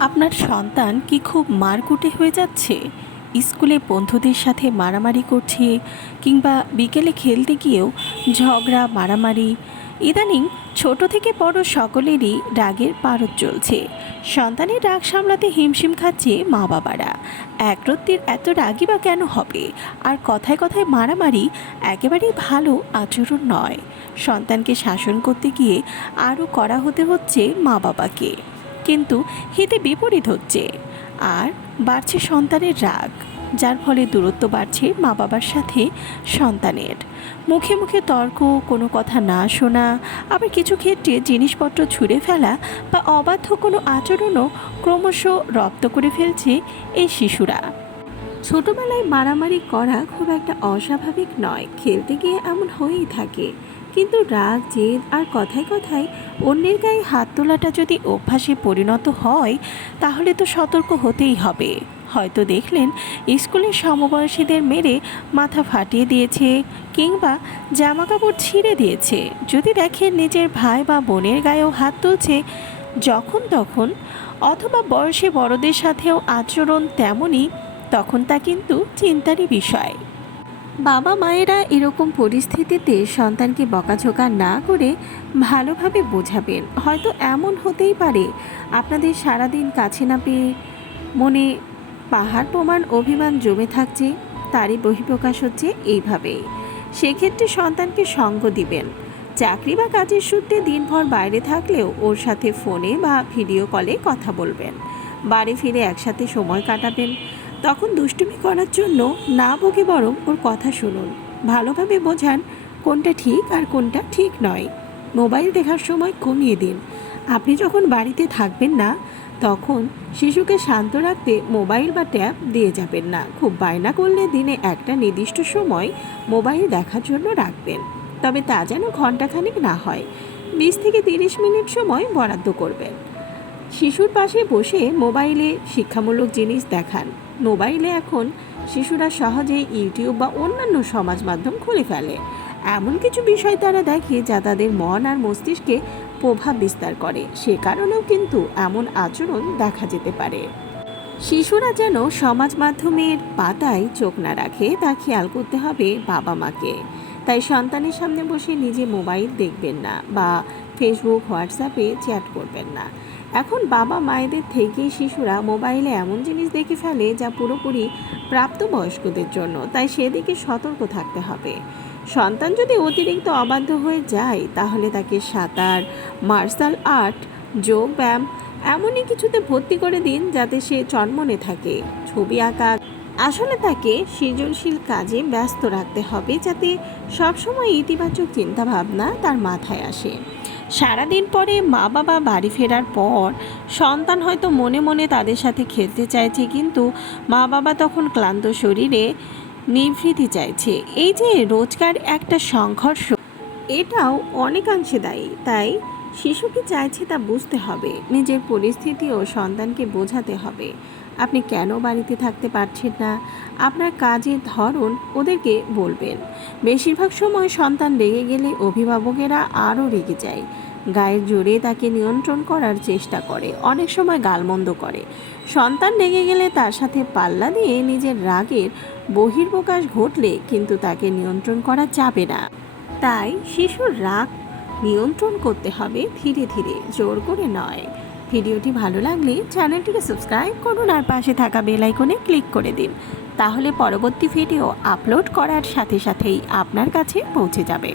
আপনার সন্তান কি খুব মারকুটে হয়ে যাচ্ছে? স্কুলে বন্ধুদের সাথে মারামারি করছে কিংবা বিকেলে খেলতে গিয়েও ঝগড়া, মারামারি, ইদানিং ছোট থেকে বড় সকলেরই রাগের পারদ চলছে। সন্তানের রাগ সামলাতে হিমশিম খাচ্ছে মা বাবারা একরত্তির এত রাগই বা কেন হবে? আর কথায় কথায় মারামারি একেবারেই ভালো আচরণ নয়। সন্তানকে শাসন করতে গিয়ে আরও করা হতে হচ্ছে মা বাবাকে কিন্তু হিতে বিপরীত হচ্ছে। আর বাড়ছে সন্তানের রাগ, যার ফলে দূরত্ব বাড়ছে মা বাবার সাথে সন্তানের। মুখে মুখে তর্ক, কোনো কথা না শোনা, আবার কিছু ক্ষেত্রে জিনিসপত্র ছুঁড়ে ফেলা বা অবাধ্য কোনো আচরণও ক্রমশ রপ্ত করে ফেলছে এই শিশুরা। ছোটবেলায় মারামারি করা খুব একটা অস্বাভাবিক নয়, খেলতে গিয়ে এমন হয়েই থাকে। কিন্তু রাগ, জেদ আর কথায় কথায় অন্যের গায়ে হাত তোলাটা যদি অভ্যাসে পরিণত হয়, তাহলে তো সতর্ক হতেই হবে। হয়তো দেখলেন, স্কুলের সমবয়সীদের মেরে মাথা ফাটিয়ে দিয়েছে কিংবা জামা কাপড় ছিঁড়ে দিয়েছে। যদি দেখেন নিজের ভাই বা বোনের গায়েও হাত তুলছে, যখন তখন অথবা বয়সে বড়দের সাথেও আচরণ তেমনই, তখন তা কিন্তু চিন্তারই বিষয়। বাবা মায়েরা এরকম পরিস্থিতিতে সন্তানকে বকাঝোকা না করে ভালোভাবে বোঝাবেন। হয়তো এমন হতেই পারে, আপনাদের সারাদিন কাছে না পেয়ে মনে পাহাড় প্রমাণ অভিমান জমে থাকছে, তারই বহিঃপ্রকাশ হচ্ছে এইভাবেই সেক্ষেত্রে সন্তানকে সঙ্গ দিবেন। চাকরি বা কাজের সূত্রে দিনভর বাইরে থাকলেও ওর সাথে ফোনে বা ভিডিও কলে কথা বলবেন। বাড়ি ফিরে একসাথে সময় কাটাবেন। তখন দুষ্টুমি করার জন্য না বকে বরং ওর কথা শুনুন। ভালোভাবে বোঝান কোনটা ঠিক আর কোনটা ঠিক নয়। মোবাইল দেখার সময় কমিয়ে দিন। আপনি যখন বাড়িতে থাকবেন না, তখন শিশুকে শান্ত রাখতে মোবাইল বা ট্যাব দিয়ে যাবেন না। খুব বায়না করলে দিনে একটা নির্দিষ্ট সময় মোবাইল দেখার জন্য রাখবেন। তবে তা যেন ঘন্টাখানিক না হয়। বিশ থেকে তিরিশ মিনিট সময় বরাদ্দ করবেন। শিশুর পাশে বসে মোবাইলে শিক্ষামূলক জিনিস দেখান। মোবাইলে এখন শিশুরা সহজেই ইউটিউব বা অন্যান্য সমাজ মাধ্যম খুলে ফেলে। এমন কিছু বিষয় তারা দেখে যা তাদের মন আর মস্তিষ্কে প্রভাব বিস্তার করে। সে কারণেও কিন্তু এমন আচরণ দেখা যেতে পারে। শিশুরা যেন সমাজ মাধ্যমের পাতায় চোখ না রাখে, তা খেয়াল করতে হবে বাবা মাকে। তাই সন্তানের সামনে বসে নিজে মোবাইল দেখবেন না বা ফেসবুক হোয়াটসঅ্যাপে চ্যাট করবেন না। এখন বাবা মায়েদের থেকেই শিশুরা মোবাইলে এমন জিনিস দেখে ফেলে যা পুরোপুরি প্রাপ্তবয়স্কদের জন্য, তাই সেদিকে সতর্ক থাকতে হবে। সন্তান যদি অতিরিক্ত অবাধ্য হয়ে যায়, তাহলে তাকে সাঁতার, মার্শাল আর্ট, যোগ ব্যায়াম এমনই কিছুতে ভর্তি করে দিন যাতে সে চনমনে থাকে, ছবি আঁকা। আসলে তাকে সৃজনশীল কাজে ব্যস্ত রাখতে হবে যাতে সবসময় ইতিবাচক চিন্তাভাবনা তার মাথায় আসে। সারাদিন পরে মা বাবা বাড়ি ফেরার পর সন্তান হয়তো মনে মনে তাদের সাথে খেলতে চাইছে, কিন্তু মা বাবা তখন ক্লান্ত শরীরে নিভৃতি চাইছে। এই যে রোজকার একটা সংঘর্ষ, এটাও অনেকাংশে দায়ী, তাই শিশুকে চাইছে তা বুঝতে হবে, নিজের পরিস্থিতি ও সন্তানকে বোঝাতে হবে। আপনি কেন বাড়িতে থাকতে পারছেন না? আপনার কাজের ধরন ওদেরকে বলবেন। বেশিরভাগ সময় সন্তান রেগে গেলে অভিভাবকেরা আরও রেগে যায়। গায়ের জোরে তাকে নিয়ন্ত্রণ করার চেষ্টা করে, অনেক সময় গালমন্দ করে। সন্তান রেগে গেলে তার সাথে পাল্লা দিয়ে নিজের রাগের বহির্প্রকাশ ঘটলে কিন্তু তাকে নিয়ন্ত্রণ করা যাবে না। তাই শিশুর রাগ নিয়ন্ত্রণ করতে হবে ধীরে ধীরে, জোর করে নয়। ভিডিওটি ভালো লাগলে চ্যানেলটিকে সাবস্ক্রাইব করুন আর পাশে থাকা বেল আইকনে ক্লিক করে দিন। তাহলে পরবর্তী ভিডিও আপলোড করার সাথে সাথেই আপনার কাছে পৌঁছে যাবে।